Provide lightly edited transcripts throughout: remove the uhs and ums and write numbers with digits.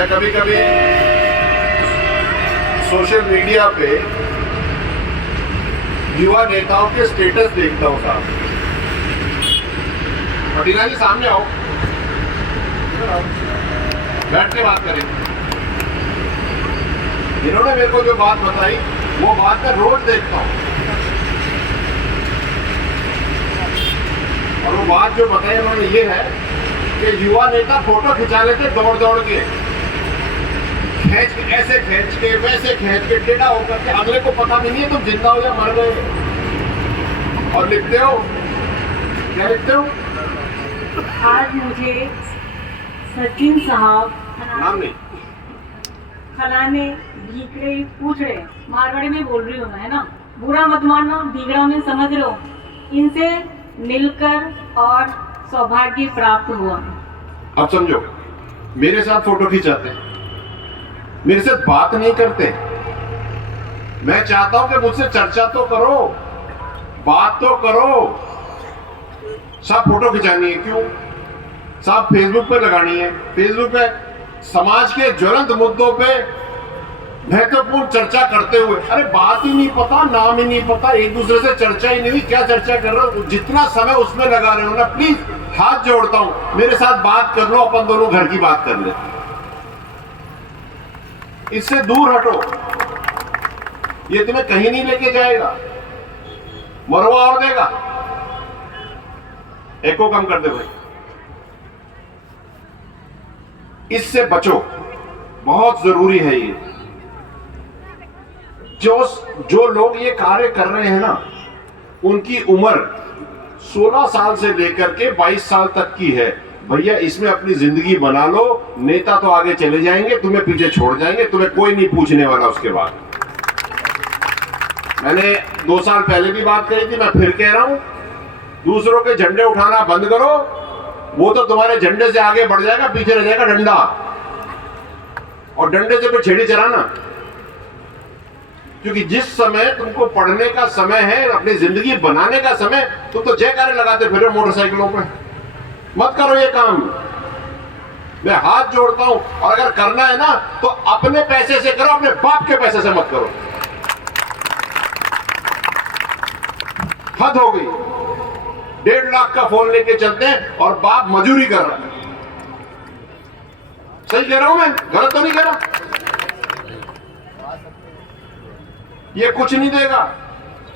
मैं कभी कभी सोशल मीडिया पे युवा नेताओं के स्टेटस देखता हूँ साहब। पटीला जी सामने आओ, बैठ के बात करें। इन्होंने मेरे को जो बात बताई वो बात मैं रोज देखता हूँ, और वो बात जो बताई उन्होंने ये है कि युवा नेता फोटो खिंचा लेते दौड़ दौड़ के, खींच के, ऐसे खींच के वैसे खींच के, टेढ़ा होकर के, अगले को पता भी नहीं है तुम जिंदा हो या मर गए। और लिखते हो क्या लिखते हो? आज मुझे सचिन साहब नाम नहीं, खलाने भीकड़े पूछ रहे, मारवाड़ी में बोल रही हूँ मैं, है ना, बुरा मत मानना, भीगड़ा में समझ लो, इनसे मिलकर और सौभाग्य प्राप्त हुआ। अब समझो, मेरे साथ फोटो खिंचाते, मेरे साथ बात नहीं करते। मैं चाहता हूं कि मुझसे चर्चा तो करो, बात तो करो। सब फोटो खिंचानी है क्यों? सब फेसबुक पे लगानी है। फेसबुक पे समाज के ज्वलंत मुद्दों पे महत्वपूर्ण चर्चा करते हुए, अरे बात ही नहीं पता, नाम ही नहीं पता, एक दूसरे से चर्चा ही नहीं हुई, क्या चर्चा कर रहे हो? जितना समय उसमें लगा रहे हो ना, प्लीज हाथ जोड़ता हूं, मेरे साथ बात कर लो, अपन दोनों घर की बात कर ले। इससे दूर हटो, ये तुम्हें कहीं नहीं लेके जाएगा, मरवा और देगा। एको कम कर दे भाई, इससे बचो, बहुत जरूरी है ये। जो लोग ये कार्य कर रहे हैं ना, उनकी उम्र 16 साल से लेकर के 22 साल तक की है। भैया इसमें अपनी जिंदगी बना लो, नेता तो आगे चले जाएंगे, तुम्हें पीछे छोड़ जाएंगे, तुम्हें कोई नहीं पूछने वाला उसके बाद। मैंने 2 साल पहले भी बात कही थी, मैं फिर कह रहा हूं, दूसरों के झंडे उठाना बंद करो, वो तो तुम्हारे झंडे से आगे बढ़ जाएगा, पीछे रह जाएगा डंडा, और डंडे से फिर छेड़ी चलाना। क्योंकि जिस समय तुमको पढ़ने का समय है, अपनी जिंदगी बनाने का समय, तुम तो जयकारे लगाते फिर मोटरसाइकिलों पे। मत करो ये काम, मैं हाथ जोड़ता हूं। और अगर करना है ना तो अपने पैसे से करो, अपने बाप के पैसे से मत करो। हद हो गई, 1.5 लाख का फोन लेके चलते हैं और बाप मजूरी कर रहा है। सही कह रहा हूं मैं, गलत तो नहीं कह रहा? ये कुछ नहीं देगा।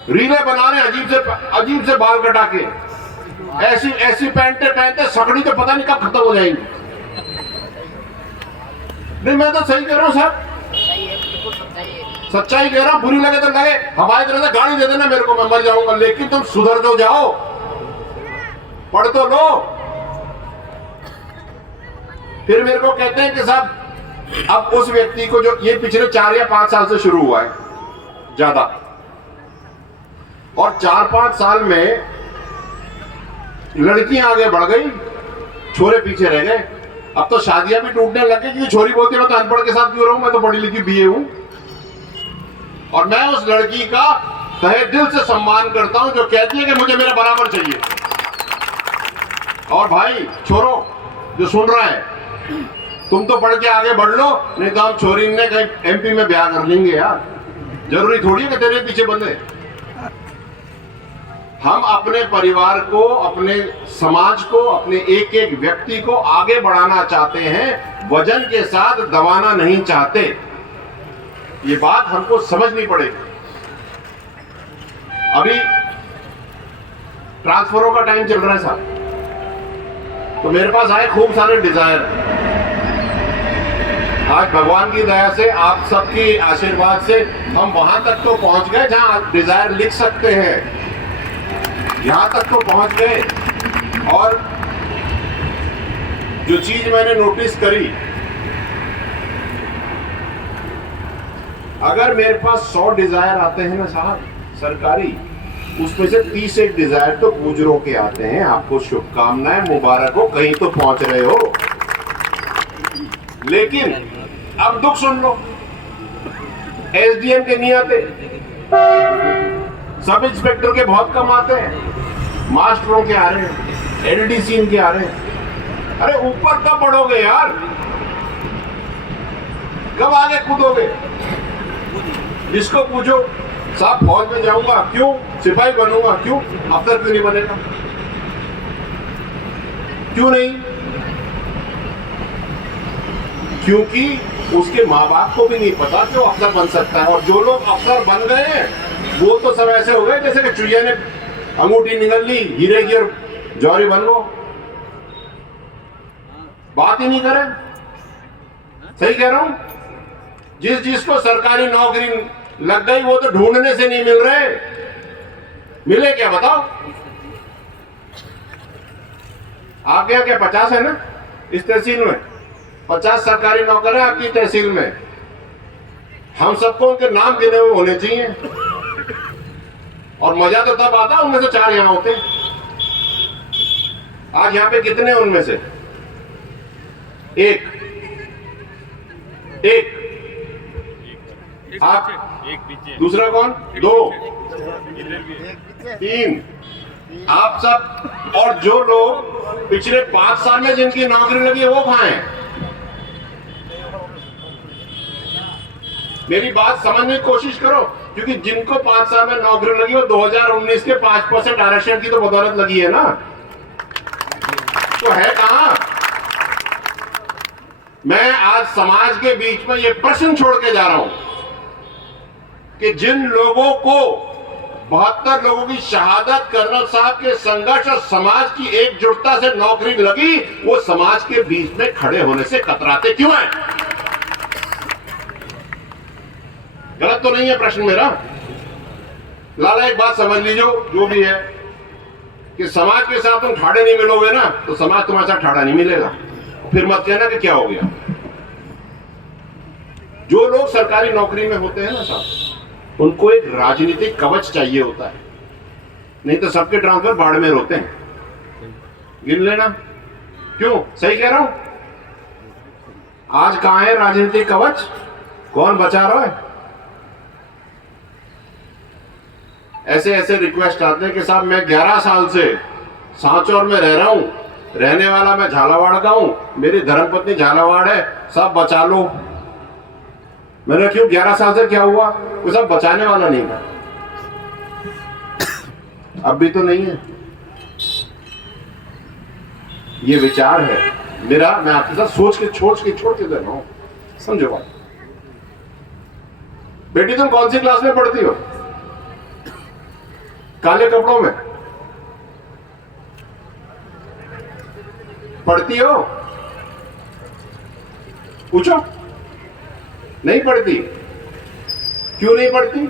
रीले बना रहे अजीब से बाल कटा के, ऐसी पैंटें पहनते, सकड़ी तो पता नहीं कब खत्म हो जाएंगी। नहीं, मैं तो सही कह रहा हूं सर, सच्चाई कह रहा हूं। बुरी लगे तो लगे, हमारी तरह से गाड़ी दे देना मेरे को, मैं मर जाऊंगा, लेकिन तुम सुधर तो जाओ, पढ़ तो लो। फिर मेरे को कहते हैं कि साहब अब उस व्यक्ति को, जो ये पिछले 4 या 5 साल से शुरू हुआ है ज्यादा, और 4-5 साल में लड़कियां आगे बढ़ गई, छोरे पीछे रह गए। अब तो शादियां भी टूटने लग गई, क्योंकि छोरी बोलती है मैं तो अनपढ़ के साथ क्यों रहूं, मैं तो पढ़ी लिखी बीए हूं। और मैं उस लड़की का तहे दिल से सम्मान करता हूं जो कहती है कि मुझे मेरा बराबर चाहिए। और भाई छोरो जो सुन रहा है, तुम तो पढ़ के आगे बढ़ लो, नहीं तो हम छोरी ने कहीं एमपी में ब्याह कर लेंगे यार। जरूरी थोड़ी है कि तेरे पीछे बंधे। हम अपने परिवार को, अपने समाज को, अपने एक एक व्यक्ति को आगे बढ़ाना चाहते हैं, वजन के साथ दबाना नहीं चाहते। ये बात हमको समझनी पड़ेगी। अभी ट्रांसफरों का टाइम चल रहा है साहब, तो मेरे पास आए खूब सारे डिजायर। आज भगवान की दया से, आप सबकी आशीर्वाद से हम वहां तक तो पहुंच गए जहां डिजायर लिख सकते हैं, यहां तक तो पहुंच गए। और जो चीज मैंने नोटिस करी, अगर मेरे पास 100 डिजायर आते हैं ना साहब सरकारी, उसमें से 30 डिजायर तो गुजरों के आते हैं। आपको शुभकामनाएं, मुबारक हो, कहीं तो पहुंच रहे हो। लेकिन अब दुख सुन लो, एसडीएम के नहीं आते, सब इंस्पेक्टर के बहुत कम आते हैं, मास्टरों के आ रहे हैं, एलडीसी के आ रहे हैं। अरे ऊपर कब बढ़ोगे यार? कब आगे कूदोगे? जिसको पूछो साहब फौज में जाऊंगा, क्यों? सिपाही बनूंगा, क्यों? अफसर क्यों नहीं बनेगा? क्यों नहीं? क्योंकि उसके माँ बाप को भी नहीं पता कि वो अफसर बन सकता है। और जो लोग अफसर बन गए हैं वो तो सब ऐसे हो गए जैसे कि चुहिया ने अंगूठी निकल ली, हीरे की और जौहरी बन लो, बात ही नहीं करें। सही कह रहा हूं? जिसको सरकारी नौकरी लग गई वो तो ढूंढने से नहीं मिल रहे, मिले क्या बताओ? आपके यहाँ क्या 50 है ना इस तहसील में? 50 सरकारी नौकर है आपकी तहसील में। हम सबको उनके नाम गिने हुए होने चाहिए। और मजा तो तब आता उनमें से 4 यहां होते। आज यहां पे कितने उनमें से? एक आप, दूसरा कौन? 2, 3 आप सब। और जो लोग पिछले 5 साल में जिनकी नौकरी लगी है वो कहां हैं? मेरी बात समझने की कोशिश करो, क्योंकि जिनको 5 साल में नौकरी लगी वो 2019 के 5% आरक्षण की तो बदौलत लगी है ना। तो है कहां? मैं आज समाज के बीच में ये प्रश्न छोड़ के जा रहा हूं कि जिन लोगों को 72 लोगों की शहादत, कर्नल साहब के संघर्ष और समाज की एकजुटता से नौकरी लगी, वो समाज के बीच में खड़े होने से कतराते क्यों हैं? गलत तो नहीं है प्रश्न मेरा? लाला एक बात समझ लीजिए, जो भी है, कि समाज के साथ तुम ठाड़े नहीं मिलोगे ना तो समाज तुम्हारे साथ ठाड़ा नहीं मिलेगा। फिर मत कहना कि क्या हो गया। जो लोग सरकारी नौकरी में होते हैं ना साहब, उनको एक राजनीतिक कवच चाहिए होता है, नहीं तो सबके ट्रांसफर बाड़मेर होते हैं। गिन लेना। क्यों? सही कह रहा हूं? आज कहां है राजनीतिक कवच? कौन बचा रहा है? ऐसे ऐसे रिक्वेस्ट आते हैं कि साहब मैं 11 साल से सांचौर में रह रहा हूं, रहने वाला मैं झालावाड़ का हूं, मेरी धर्मपत्नी झालावाड़ है, सब बचा लो। मैंने क्यों 11 साल से क्या हुआ? वो सब बचाने वाला नहीं था, अब भी तो नहीं है। ये विचार है मेरा, मैं आपके साथ सोच के छोड़ के दे रहा हूं, समझो बात। बेटी तुम कौन सी क्लास में पढ़ती हो? काले कपड़ों में पढ़ती हो? पूछो। नहीं पढ़ती? क्यों नहीं पढ़ती?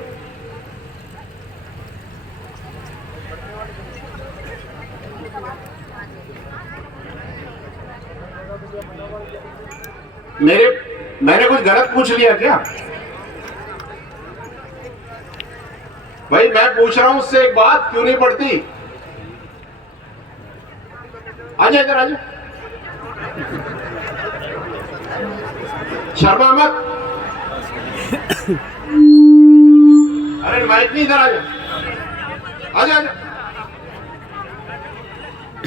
मैंने कुछ गलत पूछ लिया क्या? भाई मैं पूछ रहा हूं उससे एक बात, क्यों नहीं पढ़ती? आजा इधर आजा, शर्मा मत। अरे माइक नहीं, इधर आजा, आजा आजा,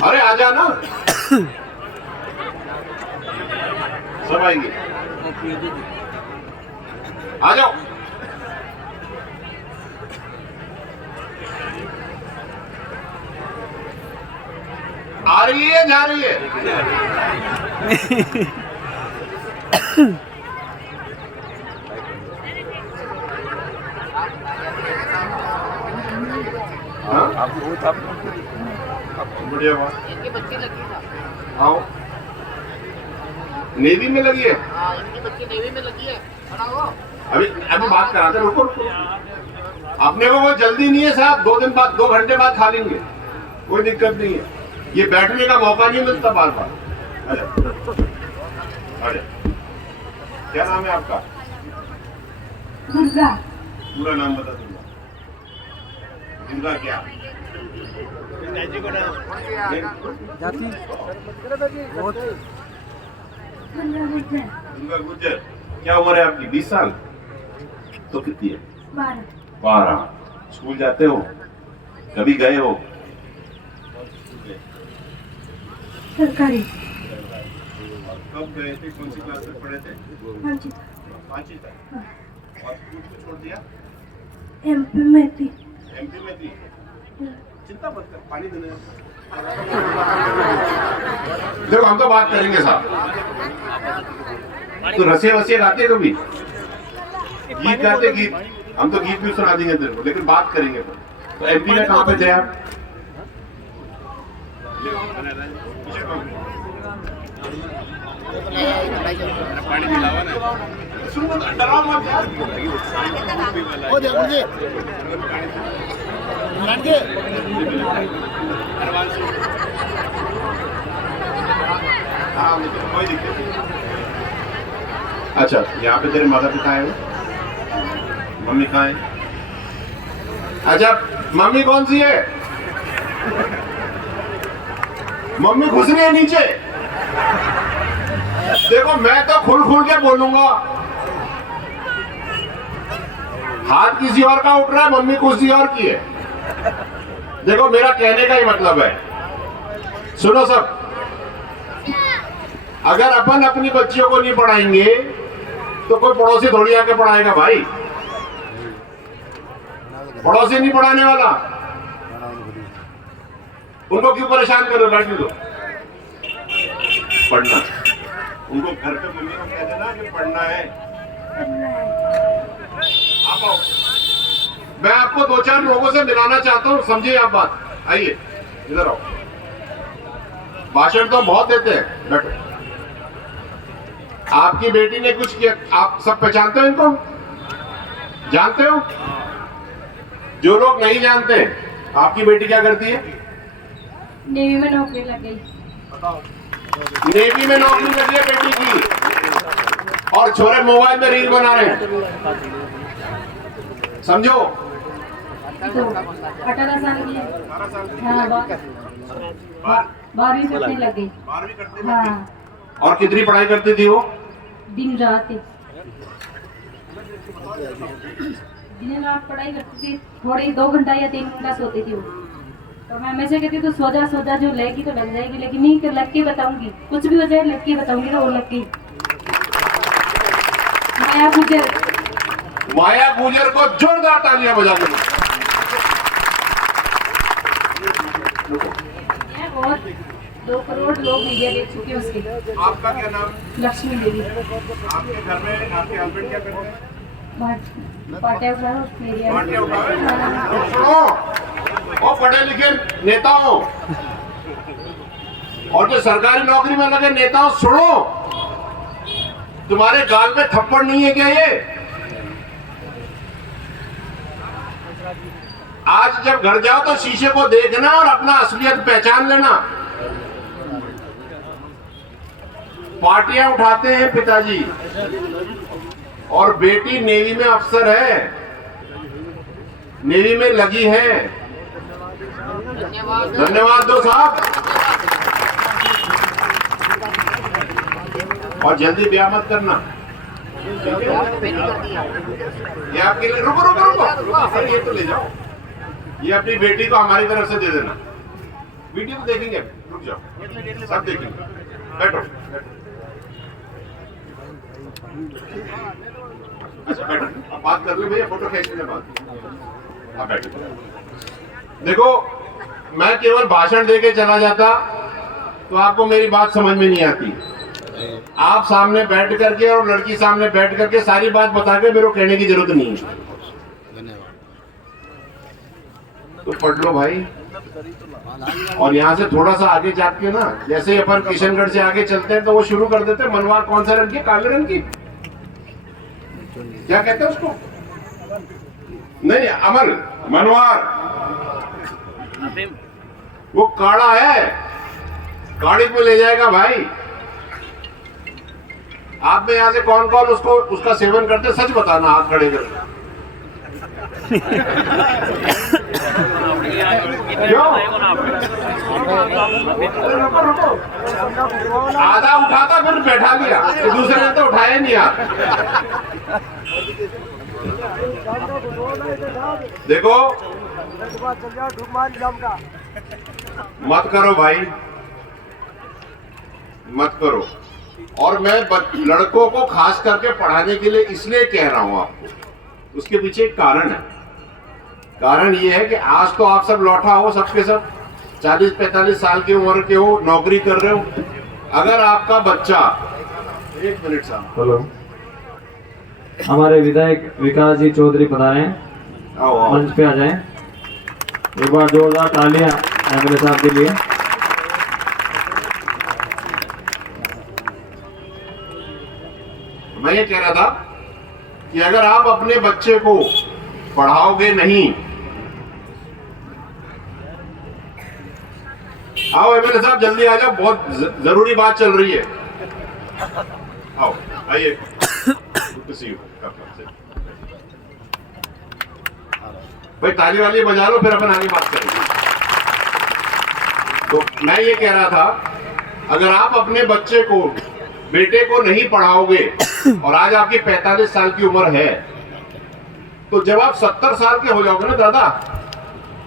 अरे आजा ना, सब आएंगे, आ जाओ। आ रही है, जा रही है? हाँ? बढ़िया बात। इनकी बच्ची लगी था। आओ। नेवी में लगी है? हाँ, इनकी बच्ची नेवी में लगी है। अभी बात कराते, रुको। अपने को कोई जल्दी नहीं है साहब, 2 दिन बाद, 2 घंटे बाद खा लेंगे, कोई दिक्कत नहीं है। ये बैठने का मौका नहीं मिलता बार बार। अरे क्या नाम है आपका? दुर्गा। पूरा नाम बता दूंगा। दुर्गा क्या? दुर्गा गुज्जर। क्या उम्र है आपकी? 20 साल? तो कितनी है? 12। स्कूल जाते हो? कभी गए हो? सरकारी। और कब गए थे, कौन सी क्लास में पढ़े थे? पांचवी 5वीं तक। और स्कूल को छोड़ दिया? एमपी में थी। एमपी में थी। चिंता मत कर, पानी देने। देखो हम तो बात करेंगे साहब। तो रसिया वसिया गाते हैं कभी? गीत गाते गीत? हम तो गीत भी सुना देंगे तेरे को, लेकिन बात करेंगे तो एमपी में कहाँ पे थे आप? पानी पिलावा ना, सुनो डराओ मत यार। ओ देखो जी लड़के हाँ लेकिन कोई दिक्कत नहीं। अच्छा यहाँ पे तेरे माता पिता है? मम्मी कहाँ है? अच्छा मम्मी कौन सी है? मम्मी घुस रही है नीचे। देखो मैं तो खुल के बोलूंगा, हाथ किसी और का उठ रहा है, मम्मी किसी और की है। देखो मेरा कहने का ही मतलब है, सुनो सब, अगर अपन अपनी बच्चियों को नहीं पढ़ाएंगे तो कोई पड़ोसी थोड़ी आके पढ़ाएगा भाई। पड़ोसी नहीं पढ़ाने वाला, उनको क्यों परेशान करो? बैठने दो, पढ़ना। उनको घर पे मम्मी को कह देना कि पढ़ना है। आप आओ, मैं आपको 2-4 लोगों से मिलाना चाहता हूँ, समझिए आप बात। आइए इधर आओ। भाषण तो बहुत देते हैं, बैठो। आपकी बेटी ने कुछ किया, आप सब पहचानते हो इनको? जानते हो? जो लोग नहीं जानते, आपकी बेटी क्या करती है? नेवी में नौकरी लग गई। नेवी में नौकरी लगी है बेटी की, और छोरे मोबाइल में रील बना रहे हैं। समझो, 18 साल की है। हाँ 12वीं करने लग गई। 12वीं करती हाँ थी। और कितनी पढ़ाई करती थी वो? दिन रात दिन रात पढ़ाई करती थी। थोड़ी 2 घंटा या 3 घंटा सोती थी वो। तो मैं हमेशा कहती तो सो जा जो लेगी तो लग जाएगी, लेकिन नहीं कर लग के बताऊंगी, कुछ भी हो जाए लग के बताऊंगी तो वो लग गई। माया गुजर को जोरदार तालियां बजा दो। बहुत 2 करोड़ लोग मीडिया देख चुके हैं उसके। आपका क्या नाम? लक्ष्मी देवी। आपके घर में आपके हस्बैंड क्या करते हैं? पार्टियां उठाओ मीडिया। पार्टियां उठाओ। सुनो, वो पढ़े लिखे नेता हो और जो सरकारी नौकरी में लगे नेता हो, सुनो, तुम्हारे गाल में थप्पड़ नहीं है क्या ये? आज जब घर जाओ तो शीशे को देखना और अपना असलियत पहचान लेना। पार्टियां उठाते हैं पिताजी, और बेटी नेवी में अफसर है, नेवी में लगी है। धन्यवाद दो साहब। और जल्दी ब्याह मत करना। ये आपके लिए, रुको सर, ये तो ले जाओ, ये अपनी बेटी को हमारी तरफ से दे देना। वीडियो तो देखेंगे, रुक जाओ, सब देखेंगे। बैठो। अच्छा बैठो, अब बात कर लो भैया, फोटो खींचने के बाद आप बैठो। देखो मैं केवल भाषण देके चला जाता तो आपको मेरी बात समझ में नहीं आती। आप सामने बैठ करके और लड़की सामने बैठ करके सारी बात बता के मेरे को कहने की जरूरत नहीं है। तो पढ़ लो भाई, और यहाँ से थोड़ा सा आगे जाके ना, जैसे ही अपन किशनगढ़ से आगे चलते हैं तो वो शुरू कर देते हैं मनवार। कौन सा रंग की? काले रंग की, क्या कहते हैं उसको? नहीं अमल, मनवार, वो काढ़ा है, काढ़ी पे ले जाएगा भाई। आप में यहाँ से कौन कौन उसको उसका सेवन करते, सच बताना, हाथ खड़े करके। क्यों? रुको। आधा उठाता फिर बैठा लिया, तो दूसरे ने तो उठाया नहीं यार। देखो मत करो भाई, मत करो। और मैं लड़कों को खास करके पढ़ाने के लिए इसलिए कह रहा हूं आपको, उसके पीछे एक कारण है। कारण ये है कि आज तो आप सब लौटा हो, सबके सब 40-45 साल की उम्र के हो, नौकरी कर रहे हो। अगर आपका बच्चा, एक मिनट साहब, हेलो, हमारे विधायक विकास जी चौधरी पधारे हैं, आओ आओ। मंच पे आ जाएं। एक बार जोरदार तालियां एमएलए साहब के लिए। मैं ये कह रहा था कि अगर आप अपने बच्चे को पढ़ाओगे नहीं, आओ एमएलए साहब जल्दी आ जाओ, बहुत जरूरी बात चल रही है। आओ आइए, भाई ताली वाली बजा लो, फिर अपन आगे बात करेंगे। तो मैं ये कह रहा था, अगर आप अपने बच्चे को, बेटे को नहीं पढ़ाओगे और आज आपकी 45 साल की उम्र है, तो जब आप 70 साल के हो जाओगे ना दादा,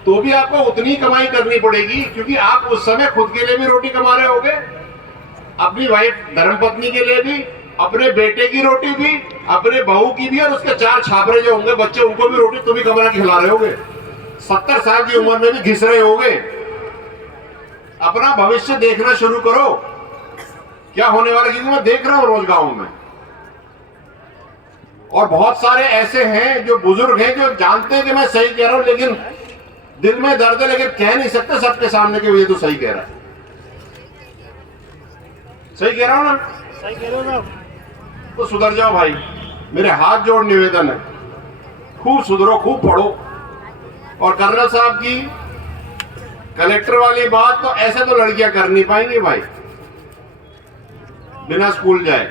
तो भी आपको उतनी कमाई करनी पड़ेगी, क्योंकि आप उस समय खुद के लिए भी रोटी कमा रहे होगे, अपनी वाइफ धर्मपत्नी के लिए भी, अपने बेटे की रोटी भी, अपने बहू की भी, और उसके 4 छापरे जो होंगे बच्चे, उनको भी रोटी तुम ही कमा के खिला रहे होगे। 70 साल की उम्र में भी घिस रहे होगे। अपना भविष्य देखना शुरू करो, क्या होने वाला, क्योंकि मैं देख रहा हूं रोज गांव में, और बहुत सारे ऐसे हैं जो बुजुर्ग हैं जो जानते हैं कि मैं सही कह रहा हूं, लेकिन दिल में दर्द है, लेकिन कह नहीं सकते सबके सामने कि ये तो सही कह रहा है। सही कह रहा हूं ना? सही कह रहे हो ना? तो सुधर जाओ भाई, मेरे हाथ जोड़ निवेदन है, खूब सुधरो, खूब पढ़ो। और कर्नल साहब की कलेक्टर वाली बात, तो ऐसे तो लड़कियां कर नहीं पाएंगी भाई, बिना स्कूल जाए।